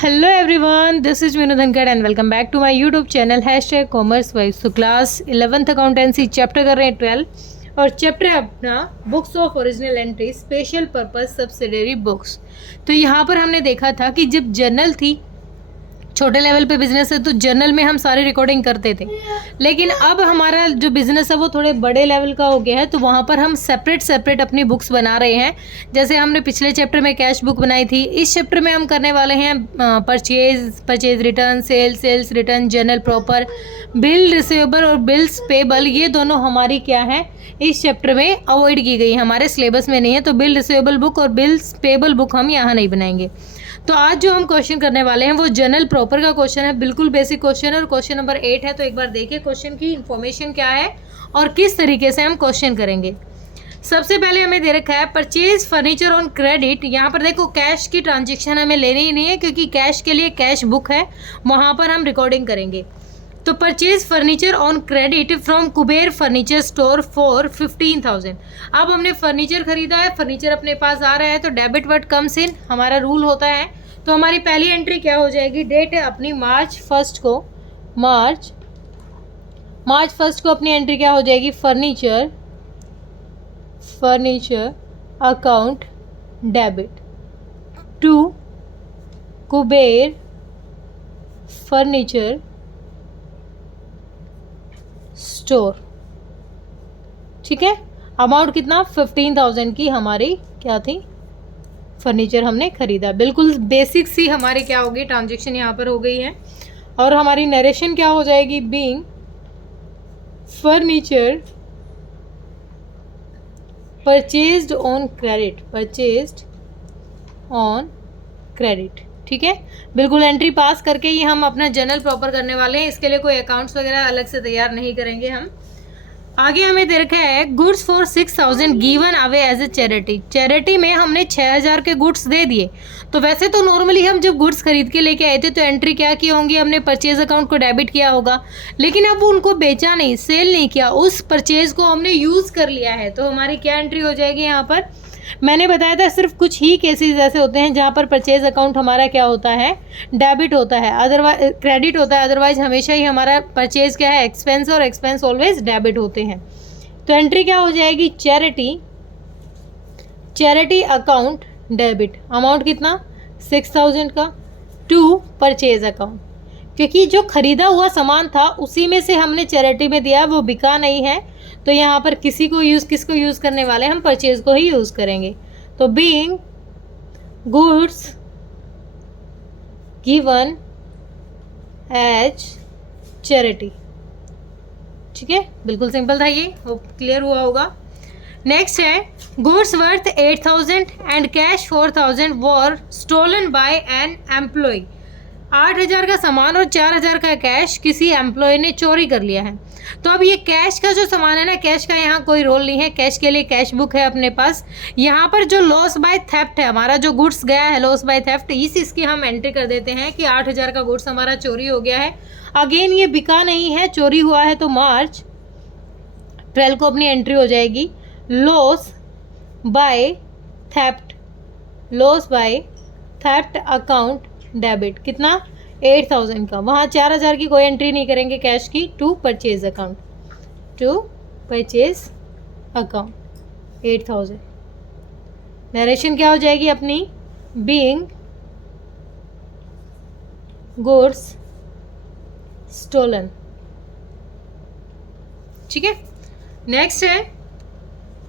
Hello everyone, this is Meenu Dhankhar and welcome back to my YouTube channel #commerce vibes. तो class 11th accountancy chapter कर रहे हैं 12 और chapter है अपना books of original entry special purpose subsidiary books. तो यहाँ पर हमने देखा था कि जब जर्नल थी, छोटे लेवल पे बिजनेस है तो जर्नल में हम सारी रिकॉर्डिंग करते थे, लेकिन अब हमारा जो बिजनेस है वो थोड़े बड़े लेवल का हो गया है, तो वहाँ पर हम सेपरेट अपनी बुक्स बना रहे हैं। जैसे हमने पिछले चैप्टर में कैश बुक बनाई थी, इस चैप्टर में हम करने वाले हैं purchase return, sales return, journal proper, bill receivable और बिल्स पेबल। ये दोनों हमारी क्या है, इस चैप्टर में अवॉइड की गई, हमारे सिलेबस में नहीं है। तो बिल रिसीवेबल बुक और बिल्स पेबल बुक हम यहाँ नहीं बनाएंगे। तो आज जो हम क्वेश्चन करने वाले हैं वो जनरल प्रॉपर का क्वेश्चन है, बिल्कुल बेसिक क्वेश्चन है और क्वेश्चन नंबर 8 है। तो एक बार देखिए क्वेश्चन की इन्फॉर्मेशन क्या है और किस तरीके से हम क्वेश्चन करेंगे। सबसे पहले हमें दे रखा है परचेज फर्नीचर ऑन क्रेडिट। यहाँ पर देखो कैश की ट्रांजेक्शन हमें लेनी ही नहीं है, क्योंकि कैश के लिए कैश बुक है, वहाँ पर हम रिकॉर्डिंग करेंगे। तो purchase furniture on credit from Kuber furniture store for 15,000। अब हमने फर्नीचर खरीदा है, फर्नीचर अपने पास आ रहा है, तो डेबिट वर्ड कम्स इन, हमारा रूल होता है। तो हमारी पहली एंट्री क्या हो जाएगी, डेट है अपनी मार्च फर्स्ट को अपनी एंट्री क्या हो जाएगी, furniture account debit to Kuber furniture store. ठीक है, अमाउंट कितना, 15,000 की हमारी क्या थी, फर्नीचर हमने खरीदा। बिल्कुल बेसिक सी हमारी क्या होगी, ट्रांजेक्शन यहाँ पर हो गई है। और हमारी नरेशन क्या हो जाएगी, being furniture purchased on credit. ठीक है, बिल्कुल एंट्री पास करके ही हम अपना जर्नल प्रॉपर करने वाले हैं। इसके लिए कोई अकाउंट्स वगैरह अलग से तैयार नहीं करेंगे हम। आगे हमें दे रखा है goods for 6,000 given away as a charity में हमने 6,000 के गुड्स दे दिए। तो वैसे तो नॉर्मली हम जब गुड्स खरीद के लेके आए थे तो एंट्री क्या की होंगी, हमने परचेज अकाउंट को डेबिट किया होगा, लेकिन अब उनको बेचा नहीं, सेल नहीं किया, उस परचेज को हमने यूज़ कर लिया है। तो हमारी क्या एंट्री हो जाएगी यहाँ पर, मैंने बताया था सिर्फ कुछ ही केसेस ऐसे होते हैं जहाँ पर परचेज अकाउंट हमारा क्या होता है, डेबिट होता है, अदरवाइज क्रेडिट होता है, अदरवाइज हमेशा ही हमारा परचेज क्या है, एक्सपेंस, और एक्सपेंस ऑलवेज डेबिट होते हैं। तो एंट्री क्या हो जाएगी, चैरिटी अकाउंट डेबिट, अमाउंट कितना 6,000 का, टू परचेज अकाउंट, क्योंकि जो खरीदा हुआ सामान था उसी में से हमने चैरिटी में दिया, वो बिका नहीं है। तो यहाँ पर किसको यूज़ करने वाले हैं, हम परचेज को ही यूज़ करेंगे। तो being goods given as charity. ठीक है, बिल्कुल सिंपल था ये, होप क्लियर हुआ होगा। नेक्स्ट है goods worth 8,000 and cash 4,000 were stolen by an employee. 8,000 का सामान और 4,000 का कैश किसी एम्प्लॉय ने चोरी कर लिया है। तो अब ये कैश का जो सामान है ना, कैश का यहाँ कोई रोल नहीं है, कैश के लिए कैश बुक है अपने पास। यहाँ पर जो लॉस बाय थेफ्ट है, हमारा जो गुड्स गया है लॉस बाय थेफ्ट, इसकी हम एंट्री कर देते हैं कि 8,000 का गुड्स हमारा चोरी हो गया है। अगेन ये बिका नहीं है, चोरी हुआ है। तो मार्च 12 को अपनी एंट्री हो जाएगी loss by theft account debit, कितना 8,000 का, वहाँ 4,000 की कोई एंट्री नहीं करेंगे कैश की, टू परचेज अकाउंट 8,000। नरेशन क्या हो जाएगी अपनी, बीइंग गुड्स स्टोलन। ठीक है, नेक्स्ट है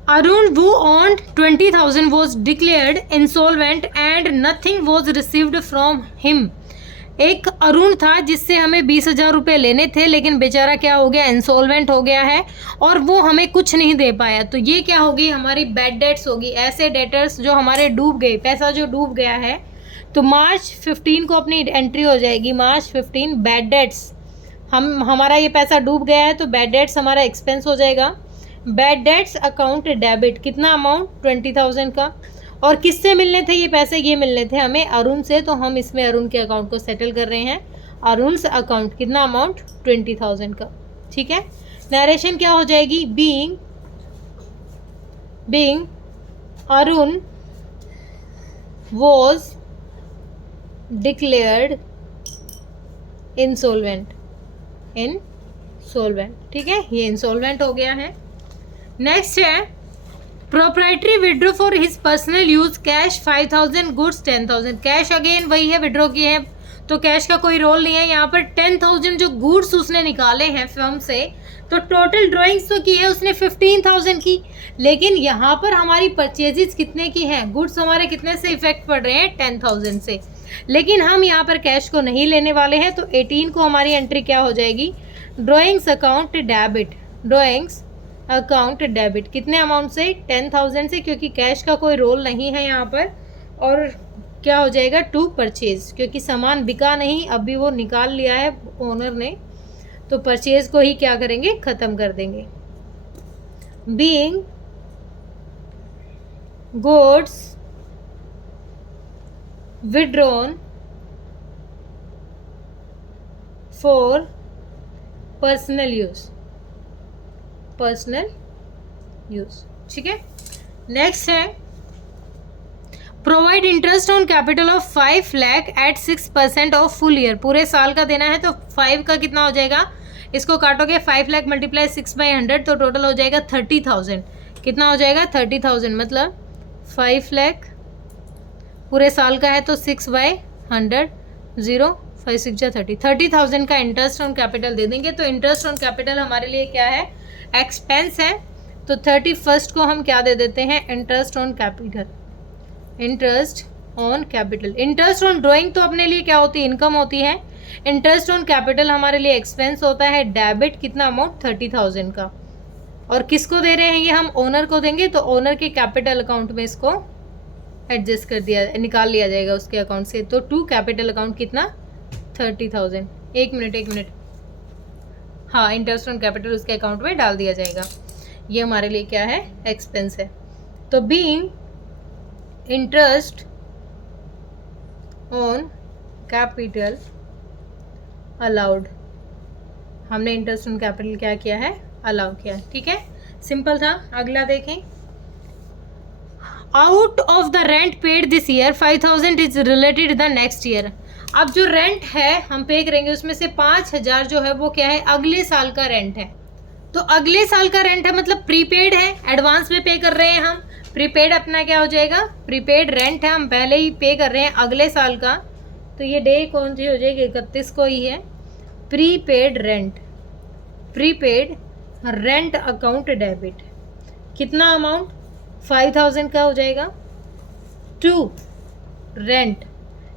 Arun who owned 20,000 was declared insolvent and nothing was received from him। एक अरुण था जिससे हमें 20,000 रुपये लेने थे, लेकिन बेचारा क्या हो गया, इंसॉल्वेंट हो गया है और वो हमें कुछ नहीं दे पाया। तो ये क्या होगी, हमारी बैड डेट्स होगी, ऐसे डेटर्स जो हमारे डूब गए, पैसा जो डूब गया है। तो मार्च 15 को अपनी एंट्री हो जाएगी, मार्च 15 बैड डेट्स, हमारा ये पैसा डूब गया है तो बैड डेट्स हमारा एक्सपेंस हो जाएगा। बैड डेट्स अकाउंट डेबिट, कितना अमाउंट 20,000 का, और किससे मिलने थे ये पैसे, ये मिलने थे हमें अरुण से। तो हम इसमें अरुण के अकाउंट को सेटल कर रहे हैं, अरुण से अकाउंट, कितना अमाउंट 20,000 का। ठीक है, नरेशन क्या हो जाएगी, being Arun was declared insolvent, ठीक है, ये इंसॉल्वेंट हो गया है। नेक्स्ट है proprietary withdraw for his personal use cash 5000, goods 10,000। Cash again वही है, विड्रॉ किए हैं तो कैश का कोई रोल नहीं है। यहाँ पर 10,000 जो गुड्स उसने निकाले हैं फर्म से, तो टोटल ड्राइंग्स तो की है उसने 15,000 की, लेकिन यहाँ पर हमारी परचेजेस कितने की हैं, गुड्स हमारे कितने से इफेक्ट पड़ रहे हैं, 10,000 से। लेकिन हम यहाँ पर कैश को नहीं लेने वाले हैं, तो 18 को हमारी एंट्री क्या हो जाएगी, drawings account debit, drawings account debit. कितने अमाउंट से, 10,000 से, क्योंकि कैश का कोई रोल नहीं है यहाँ पर। और क्या हो जाएगा, टू परचेज, क्योंकि सामान बिका नहीं, अभी वो निकाल लिया है ओनर ने, तो परचेज को ही क्या करेंगे, ख़त्म कर देंगे। Being goods withdrawn for personal use, ठीक है। नेक्स्ट है provide interest on capital of 5 lakh at 6% of full year. पूरे साल का देना है, तो 5 का कितना हो जाएगा, इसको काटोगे 5 लाख मल्टीप्लाई 6/100, तो टोटल हो जाएगा 30,000। कितना हो जाएगा, 30,000, मतलब 5 लाख पूरे साल का है, तो 6/100, 0 5 6 जा 30,000 का इंटरेस्ट ऑन कैपिटल दे देंगे। तो इंटरेस्ट ऑन कैपिटल हमारे लिए क्या है, एक्सपेंस है, तो 31st को हम क्या दे देते हैं, interest on capital, interest on capital. Interest on drawing तो अपने लिए क्या होती है, इनकम होती है। इंटरेस्ट ऑन कैपिटल हमारे लिए एक्सपेंस होता है, डेबिट कितना अमाउंट, 30,000 का। और किसको दे रहे हैं ये, हम ओनर को देंगे, तो ओनर के कैपिटल अकाउंट में इसको एडजस्ट कर दिया, निकाल लिया जाएगा उसके अकाउंट से। तो टू कैपिटल अकाउंट कितना, 30,000। एक मिनट, हाँ, इंटरेस्ट ऑन कैपिटल उसके अकाउंट में डाल दिया जाएगा। ये हमारे लिए क्या है, एक्सपेंस है। तो being interest on capital allowed, हमने इंटरेस्ट ऑन कैपिटल क्या किया है, अलाउ किया, ठीक है, सिंपल था। अगला देखें, out of the rent paid this year 5,000 is related the next year. अब जो रेंट है हम पे करेंगे, उसमें से 5,000 जो है वो क्या है, अगले साल का रेंट है। तो अगले साल का रेंट है मतलब प्रीपेड है, एडवांस में पे कर रहे हैं हम। प्रीपेड अपना क्या हो जाएगा, प्रीपेड रेंट है, हम पहले ही पे कर रहे हैं अगले साल का। तो ये डे कौन सी हो जाएगी, 31 को ही है। Prepaid rent, prepaid rent account debit, कितना अमाउंट, 5,000 का हो जाएगा। टू रेंट,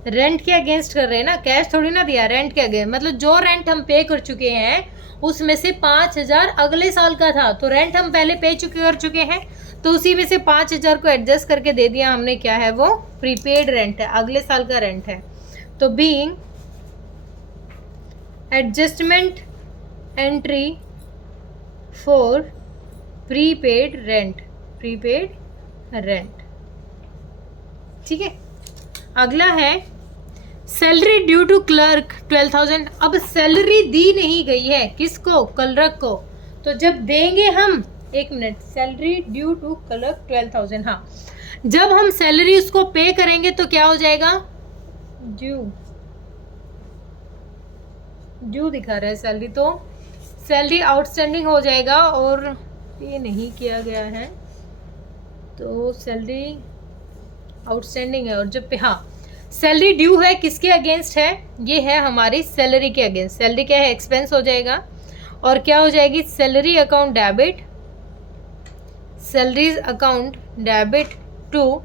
रेंट के अगेंस्ट कर रहे हैं ना, कैश थोड़ी ना दिया, रेंट के अगेंस्ट, मतलब जो रेंट हम पे कर चुके हैं उसमें से 5,000 अगले साल का था, तो रेंट हम पहले पे कर चुके हैं, तो उसी में से 5,000 को एडजस्ट करके दे दिया हमने, क्या है वो, प्रीपेड रेंट है, अगले साल का रेंट है। तो being adjustment entry for prepaid rent, prepaid rent, ठीक है। अगला है सैलरी ड्यू टू क्लर्क 12,000। अब सैलरी दी नहीं गई है, किसको, क्लर्क को, तो जब देंगे हम, एक minute, salary due to clerk 12,000, हाँ, जब हम सैलरी उसको पे करेंगे तो क्या हो जाएगा, ड्यू दिखा रहा है सैलरी, तो सैलरी आउटस्टैंडिंग हो जाएगा, और ये नहीं किया गया है, तो सैलरी आउटस्टैंडिंग है। और जब पे, हाँ, सैलरी ड्यू है, किसके अगेंस्ट है, ये है हमारी सैलरी के अगेंस्ट। सैलरी क्या है, एक्सपेंस हो जाएगा, और क्या हो जाएगी, salary account debit, salaries account debit to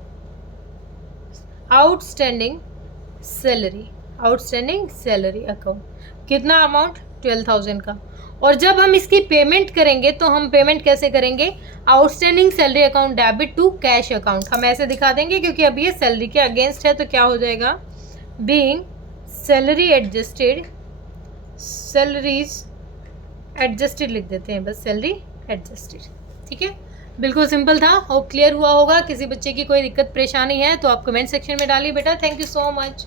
outstanding salary, outstanding salary account, कितना अमाउंट, 12,000 का। और जब हम इसकी पेमेंट करेंगे तो हम पेमेंट कैसे करेंगे, outstanding salary account debit to cash account, हम ऐसे दिखा देंगे क्योंकि अभी ये सैलरी के अगेंस्ट है। तो क्या हो जाएगा, being salary adjusted, salaries adjusted लिख देते हैं बस, सैलरी एडजस्टेड, ठीक है। बिल्कुल सिंपल था, होप क्लियर हुआ होगा। किसी बच्चे की कोई दिक्कत परेशानी है तो आप कमेंट सेक्शन में डालिए बेटा। Thank you so much.